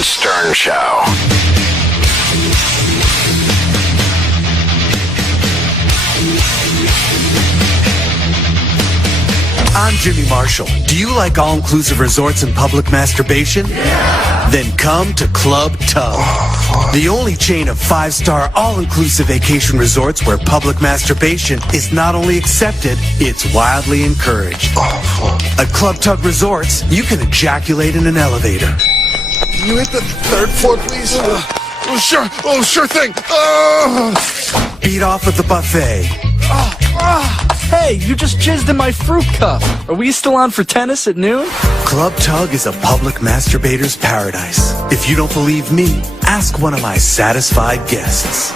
Howard Stern Show. I'm Jimmy Marshall. Do you like all-inclusive resorts and public masturbation? Yeah! Then come to Club Tug. The only chain of 5-star all-inclusive vacation resorts where public masturbation is not only accepted, it's wildly encouraged. At Club Tug Resorts, you can ejaculate in an elevator. You hit the 3rd floor, please? Sure thing. Beat off at the buffet. Hey, you just jizzed in my fruit cup. Are we still on for tennis at noon? Club Tug is a public masturbator's paradise. If you don't believe me, ask one of my satisfied guests.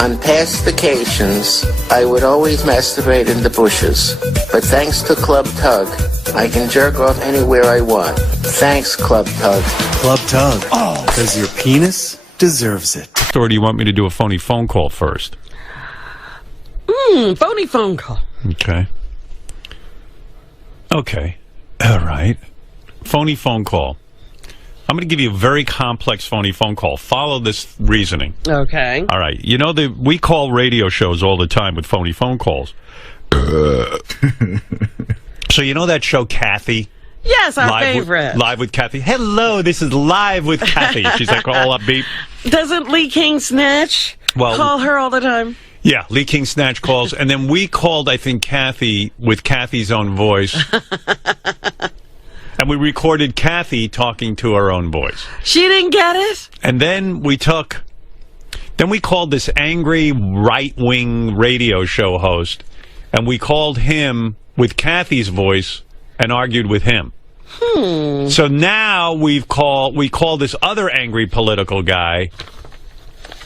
On past vacations, I would always masturbate in the bushes. But thanks to Club Tug, I can jerk off anywhere I want. Thanks, Club Tug. Club Tug. Because your penis deserves it. Or do you want me to do a phony phone call first? Phony phone call. Okay. All right. Phony phone call. I'm going to give you a very complex phony phone call. Follow this reasoning. Okay. All right. You know, we call radio shows all the time with phony phone calls. So you know that show, Kathy? Yes, our favorite. Live with Kathy. Hello, this is Live with Kathy. She's like all upbeat. Doesn't Lee King Snatch call her all the time? Yeah, Lee King Snatch calls. And then we called, I think, Kathy with Kathy's own voice. And we recorded Kathy talking to her own voice. She didn't get it? And then we called this angry right-wing radio show host, and we called him with Kathy's voice and argued with him. So now we call this other angry political guy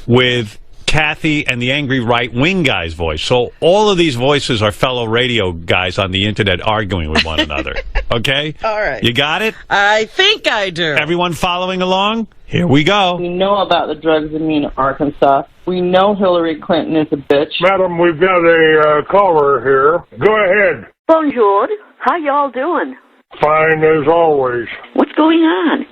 with Kathy and the angry right-wing guy's voice. So all of these voices are fellow radio guys on the internet arguing with one another. Okay? All right. You got it? I think I do. Everyone following along? Here we go. We know about the drugs in Arkansas. We know Hillary Clinton is a bitch. Madam, we've got a caller here. Go ahead. Bonjour. How y'all doing? Fine as always. What's going on?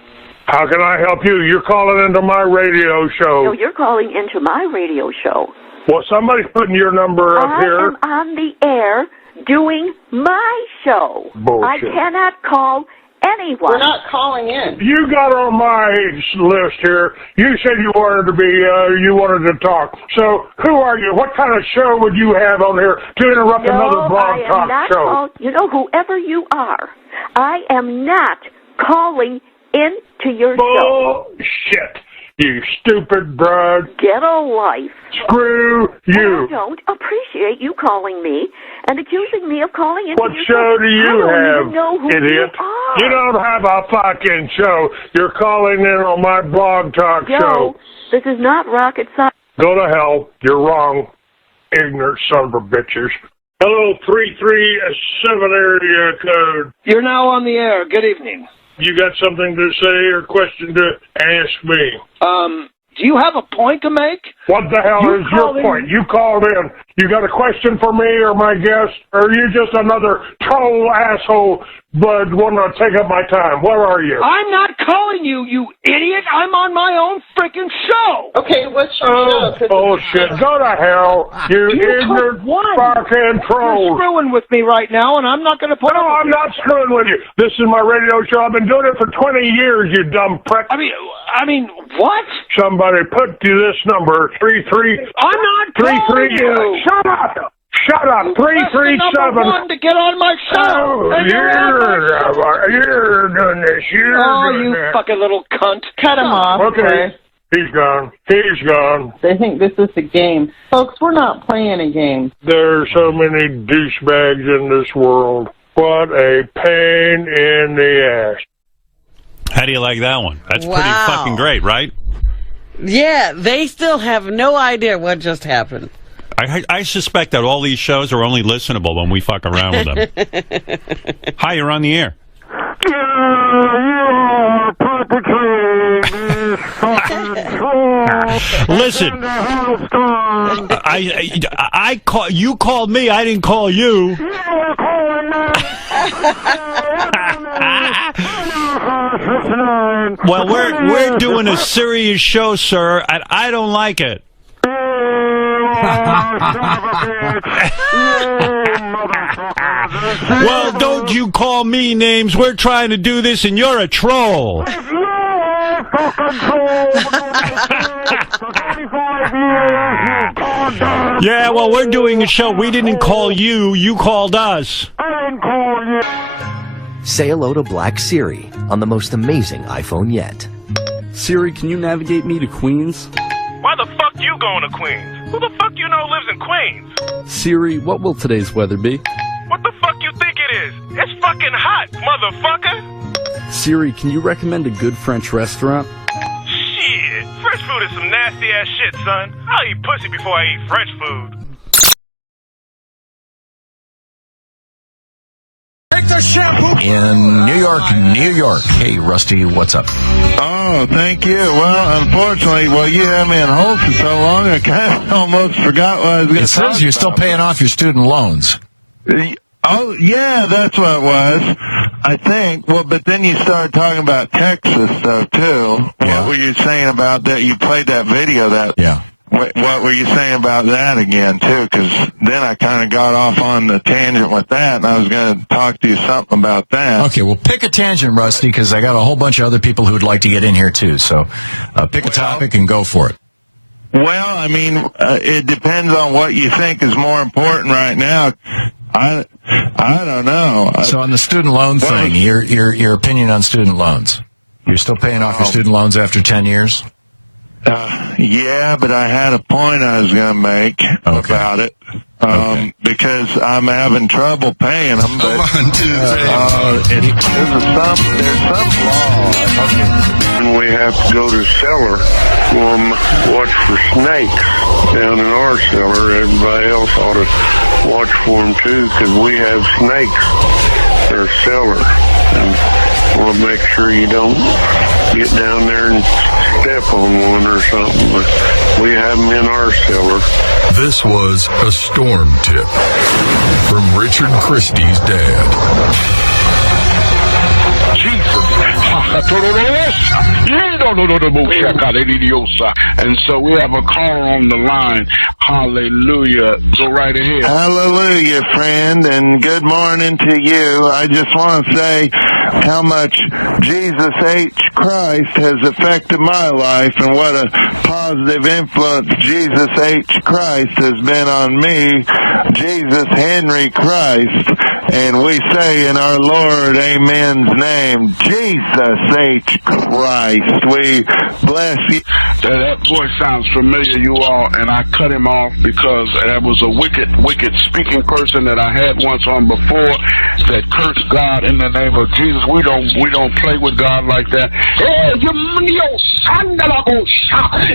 How can I help you? You're calling into my radio show. No, you're calling into my radio show. Well, somebody's putting your number up here. I am on the air doing my show. Bullshit. I cannot call anyone. We're not calling in. You got on my list here. You said you wanted to talk. So who are you? What kind of show would you have on here to interrupt another blog talk show? You know, whoever you are, I am not calling into your show. Bullshit. You stupid broad. Get a life. Screw you. I don't appreciate you calling me and accusing me of calling into What your show do you I don't have, even know who idiot? You are. You don't have a fucking show. You're calling in on my blog talk show. This is not rocket science. Go to hell. You're wrong. Ignorant son of a bitches. Hello, 337 area code. You're now on the air. Good evening. You got something to say or question to ask me? Do you have a point to make? What the hell is your point? You called in. You got a question for me or my guest? Or are you just another troll asshole but want to take up my time? Where are you? I'm not calling you, you idiot. I'm on my own freaking show. Okay, what's your show? Bullshit. Go to hell, you ignorant fucking troll. You're screwing with me right now, and I'm not going to put No, I'm not screwing with you. This is my radio show. I've been doing it for 20 years, you dumb prick. I mean, what? Somebody put to this number, 33... I'm not calling you. Shut up. Shut up. 337. One to get on my show. Oh, you're doing this. You fucking little cunt. Cut him off. Okay. He's gone. He's gone. They think this is a game. Folks, we're not playing a game. There's so many douchebags in this world. What a pain in the ass. How do you like that one? That's pretty fucking great, right? Yeah, they still have no idea what just happened. I suspect that all these shows are only listenable when we fuck around with them. Hi, you're on the air. Listen, you called me. I didn't call you. Well, we're doing a serious show, sir, and I don't like it. Well, don't you call me names. We're trying to do this, and you're a troll. Yeah, well, we're doing a show. We didn't call you. You called us. Say hello to Black Siri on the most amazing iPhone yet. Siri, can you navigate me to Queens? Why the fuck you going to Queens? Who the fuck you know lives in Queens? Siri, what will today's weather be? What the fuck you think it is? It's fucking hot, motherfucker! Siri, can you recommend a good French restaurant? Shit, French food is some nasty ass shit, son. I'll eat pussy before I eat French food. Take the shampoo! In New York. Hey, Rusty, what's up? Oh, thank you. Well, unfortunately, you had me on hold for so long, I kind of almost forgot what I was going to talk about. It says you're still paying off your student loans. Oh, yeah, that's what it was, I think. Well, but then you started talking about Texas, though, too. Yeah. What were you saying about that? You played that video. Yeah. What were you saying about that again, too? Because then I kind of got off on the tangent with that, and I was going to talk to you something about that. Okay, well, pick a tangent, Rusty, because I got a whole bunch of other people who would like to get in here, too. So pick a topic and go for it. Well, I mean, it depends on what you think is more important right now. I don't know. So on the student loan thing, your opinion on student loans. You're still paying off your student loans after 10 years? Yeah, but I had a point I was going to make about it. Because I'm having trouble paying them. But, there's some law. And we have to go to cellar, watch for snakes down in our cellar. Everybody else ought to watch for them too, because we have snakes in our cellar. And want to make sure you don't get down there and step on one or something. But we have them in our cellar. This was a storm tip from Richard Christie's dad. Jesus. And so we have a caller on the line. Hallelujah. Go right ahead. Hallelujah, friend, and good morning to you. I just want to say how much Jesus H. Christ has affected my life and what a positive influence Jesus H. Christ has been on me. Jesus Henry Christ. And we say in our Lord, Amen's name, Jesus H. Christ. We bless you. That voice sounds familiar, you all, and I cut him off because that was a wicked speaking person that I had once on before that cursed God in the name of Jesus. We don't play with God like that.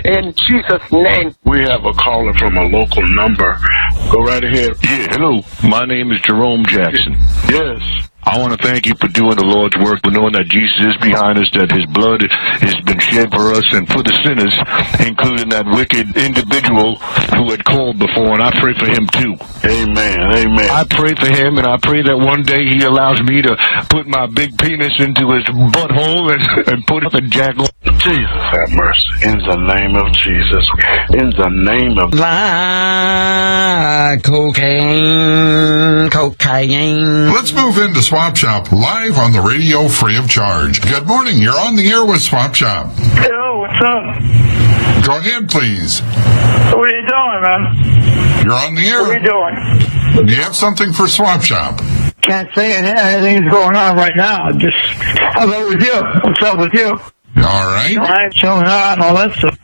In Jesus' name. We have a caller from a local number. Go right ahead. Yeah, hello. My name is Jerome Jackson. Yes. I want to thank you for doing the Lord's work, for knowing that Jesus is behind us, that his blood has been shed for us and for the sinners, including that wicked individual who had called before, and I pray for him too. Amen, amen. I pray for him, and I pray that one day he allows me to put my big penis into his butthole and put up a jackal. Jesus have mercy. In the name of Jesus. In the name of... Cocaine. Let's move into Swap Shop live on the radio free of charge. Good morning. You're on the air with Swap Shop. Yo, what's up? Go ahead, please. What are you doing, man? You're on the air. What are you doing? Do you have something for Swap Shop? Can't say anything's going on right now. Just, how about with you? What's up with you? All right. I'm chilling out and all that stuff.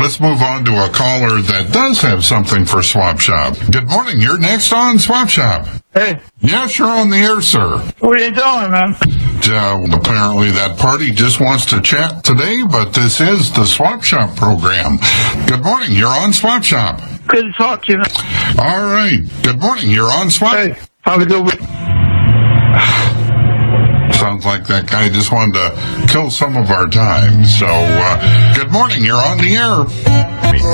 Let's move on to a caller that does have something for Swap Shop. Good morning. You're next on Swap Shop. Hey. Yes, you're on the air, sir. What are you doing, man? Apparently that party just wants to chat today, but this is the Swap Shop program. Good morning. You're on Swap Shop. Good to talk to you, man. All right. Good morning. You're on Swap. Hey, have a good week. Sounds like that guy just wanted to kill some of our time. So, good morning. You're on the air.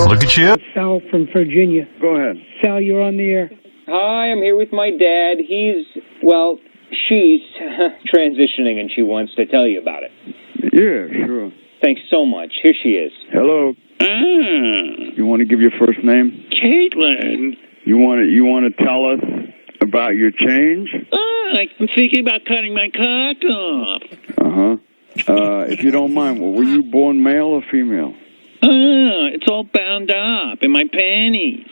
Look at you. Sal from Virginia. Go ahead. Sal, you're on the air. Hi, I'm here with my dad. He's, she's transitioning and she wants to tell you about it. Yeah, sure. Thanks so much. Here she is. Hello. You want to give your first name? Caitlin. You want to tell us about your change? I'm thinking about cutting my cock off. If you don't mind, were you born male or female? It's all bound up in my panties.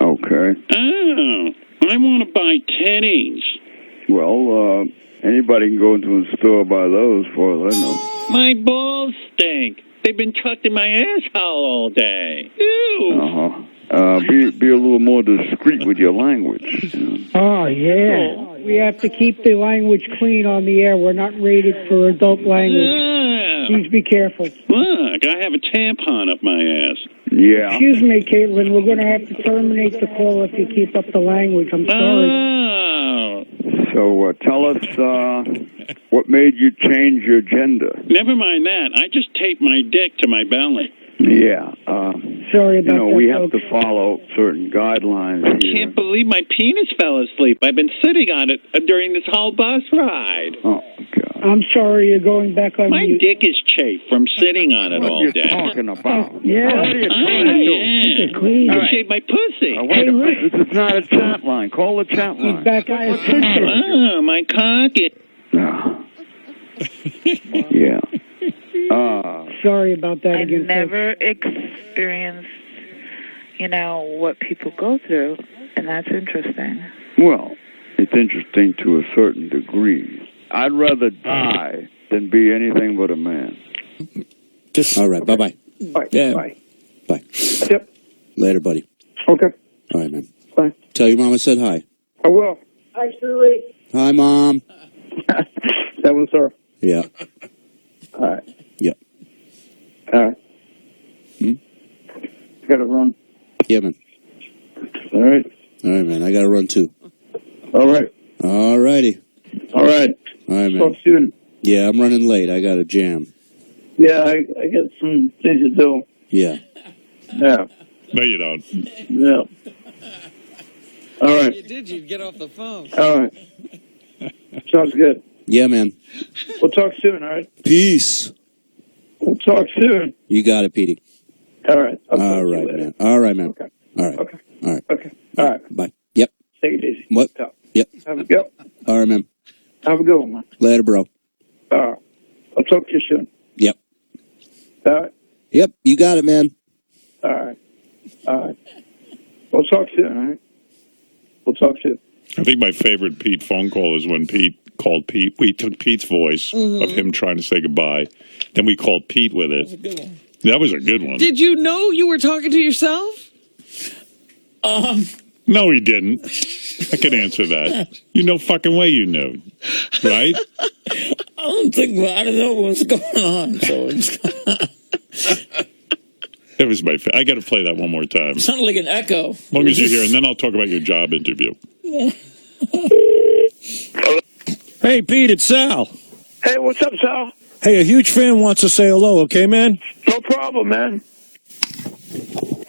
Okay. I want to buy titties. Well, anybody can go into a store buy those for it, I know. My balls stink. They've been tucked in my asshole all day. Ew. Be a little more discreet with your language. Oh, yeah. We have to keep the language clean on the air. We're not rated for adult language. Please be careful. Look, I have a tampon up my ass. Yeah. Excuse me, Caitlin. We're going to have to terminate the call if you keep up the language. I'm sorry. So tell us what made you change your gender. Never mind that. I just taped my dick to my belly. Yeah. Sorry about that, we have folks. to follow certain guidelines here. Can't believe my penis fell asleep. I've been sitting on it during this whole bus ride. Oh, God. I'm sorry. You're going back on My mute. dick is chafed from sitting on it all day. What are you talking about? Yeah. What are you trying to do? It's clean. I shaved my pussy. Wait a minute. This is not a chat line. Call the chat line. He's back on his sister. Oh, my cock is... Yeah. Sorry about that I again. never experienced, what people go through, and that's interesting. Well, it's interesting to a certain degree. I'd rather die than be anything but a man. All right. Bye-bye. Bye. Yeah. Bye. Bye. Yep. Later, buddy. Okay. All right, man. Bye. Tell your mom I said hi. I will. Hi, Shirley. Hi, Mom. That was her. Yeah. All right. Yep. All right. Gotta run. Yeah, man. All right. All right, man. I got to run, too. All right. All righty. All right. All right, man. Talk soon. Yeah, I'm running late. I got a jam. Yeah, I got some things to do. Yeah. Yeah. No, you don't. Yeah. All right. You did. You'd get off the phone. All right. Sounds good. Yeah, man. We'll talk soon, all right? Peace. We'll talk soon. You got it, Petey. All right. All right, man. All right, man. Okay. All right. Okay. All right. Okay. All right. Bye. Yep. Take it easy. What? Yep. Have a good. All right, man. Have a good one, man. Later, bro. I'll talk to you soon. Yep. All right. Yep. You got it, man. All right. All right. We'll talk soon, all right? We'll talk soon. I think my favorite Pete phone call is when Pete called Pete. We took Pete's voice of him trying to say goodbye. Then we called Pete with it. That was a good one. That was a good one. Did you know you were talking to yourself? No, he didn't. I can answer that. You know fucking way you knew. Right? I don't know what's going on. So That was my I got to play that one more time. it sounded like an echo. As long as you're here, and then I'll talk about your job interview. Hey, Pete, it's Sal. Hey, what's up, Sal? Hey, a huge fan wants to say hello, okay, man? No problem, man.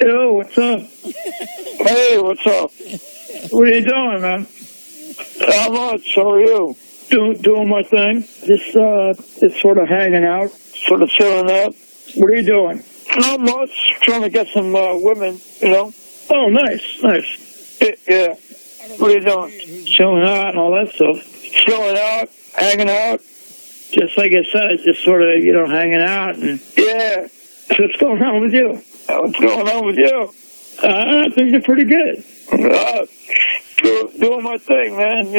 Yo, what's up? Hey, what's up? What are you doing, man? Not much. How are you? Doing my thing. Just sort of hanging out, sort of chilling out. What are you doing? Not much. Trying to get some women, Oh, nice. Yeah. What are you doing? Chilling out and all that stuff. Chilling out, hanging out. Just like I said, just sort of, hanging out. And yeah. So what's going on with you? What's going on with you? I think you're pretty good. Doing my thing, man,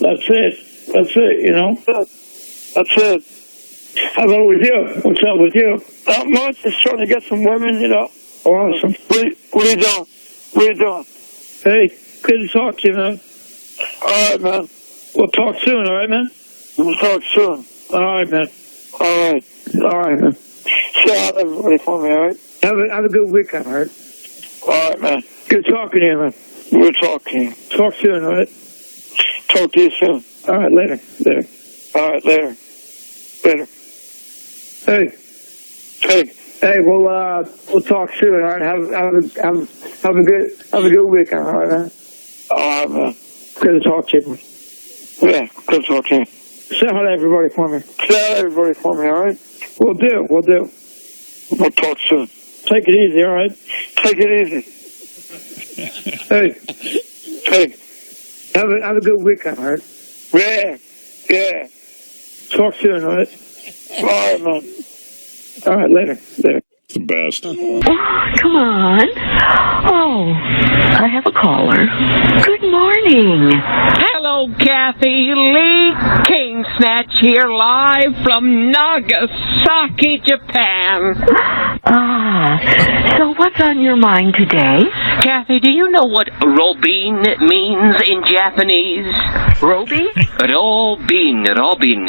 That's it. That's it. How about with you? What's up with you? Not much. Just trying to get some women, Awesome. What are you doing? What are you doing? Hey, good to talk to you, man. All right, man. We'll talk soon, all right, man? We'll talk soon. All right, man. All right, man. Say out everybody for me, all right? Have a good weekend, all right? All right, man. Good talking to you, man. We're talking. Talk soon, all right? Talk to you soon. All right, later. All right, later. Hey, we'll talk soon, all right? Have a good weekend, all right, man? All right, man. Good to talk to you. Yeah, good to talk to you. Say hi to everybody for me. Say hi to everybody for me, all right? We'll do. We'll talk soon. Take it easy, all right? Take it easy. Hey. Have a good weekend, all right? Yeah. Talk soon, all right? All right, man. All right, later. It's the best. Come on. Oh, I have a caller. Good morning. Hello, Kathy. Lee King Snatch here, live from Nagasaki, Japan. So what's on your mind today? Kathy, do you know what Robin means in Japanese? Roby? Robin. Robin.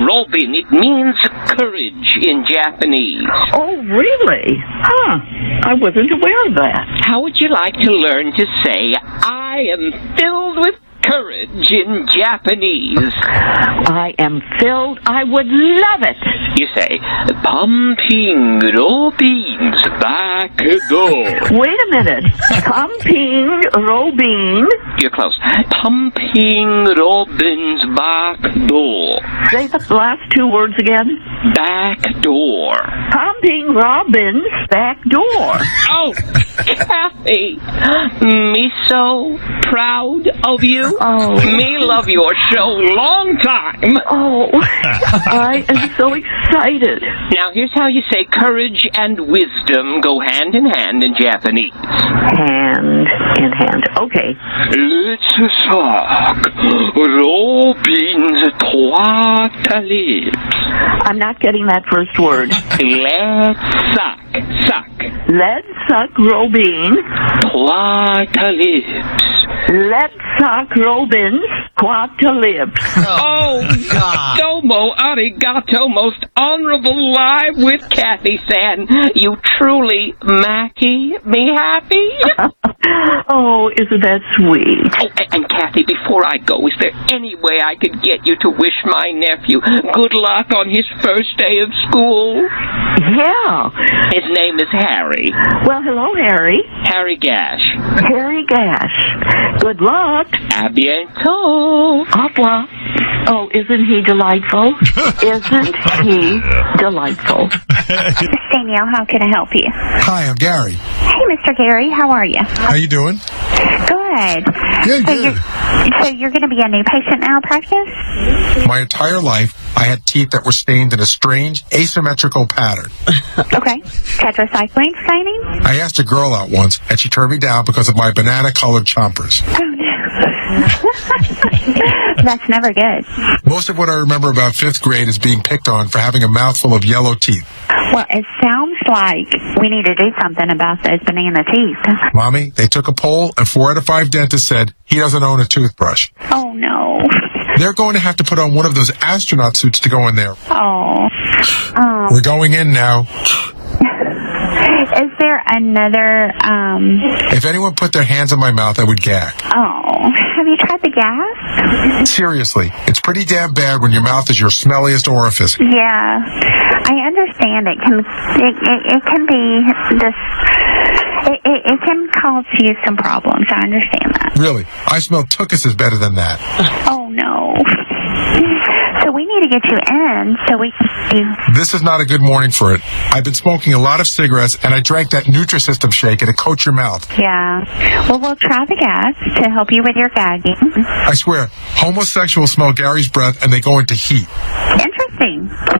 Robin. It means courage in Japanese. Oh, really? Huh. I wasn't aware of that. How would you like to learn to say, I am filled with courage in Japanese? I am filled. I would love it. You say, pumping Robin's back door. Wait a minute. Pumping Robin. You're close. Pumping Robin's back door. Say the last two words again. Back door. Pumping Robin's back door. Oh, Kathy. Me so proud of you. Oh. Me love your show long time. Oh, I am so excited. Now, here's how you say courage and wisdom go hand in hand in Japanese. Hand in hand. Okay. Let's suck Robin's twatalips. I'm not getting that first word. Let's suck. Let's suck Robin. Twatalips. Let's suck Robin's quatalips. Oh, God. Domo arigato, most honorable live with Kathy San. You truly Mackie me happy? Oh, isn't that sweet? Oh, and Kathy, before I go, is there any way I could get you to wish my nephew good luck on his first day of school? Yeah. His name is Harry. Well, hello, Harry. Harry Gash. Harry Gash. Good luck. A bientôt. Au revoir. Oh, isn't he delightful? Isn't he delightful? Danielle, how can I help you? Hi, I'm Gary. Hey, Mr. Gary, how are you? How you doing? Good. Good. So you're going to be a new patient in our practice? My entire life, I had teeth that were stained in a strange, asymmetrical pattern. Okay. Tetracycline staining? I asked a girl out once, and she turned me down because of my banana-colored chompers. Oh, no. That's never good. Most of what I remember about 5th grade is being picked on for having a mouthful of yellow teeth. Well, it sounds like we need to do something about those banana teeth. Mommy, they took a poll, and 4 out of 5 dentists said he doesn't own a toothbrush. Oh, no. They're going to have to put on one of those astronaut suits to go in there. Oh. We're going in now. Is there another, If anyone put their hands in my mouth, I would gag. Oh. Have you tried the gas? Seriously, it's pretty damn bad when your mouth is your smelliest orifice. Yeah. I understand it can be this. It can cause you some problems. I understand that. Really, I smell tuchus is better than that. Oh, no. So we need to get you in so we can do... This is not a good morning for it. I've been smoking a lot of cigarettes, and I drank that Nutrisystem shake, and it coats your mouth. Yeah. Well, we'll try the gas to help you with your gagging. I swear, homosexuals smell Gary's breath, and they go into heat. Interesting.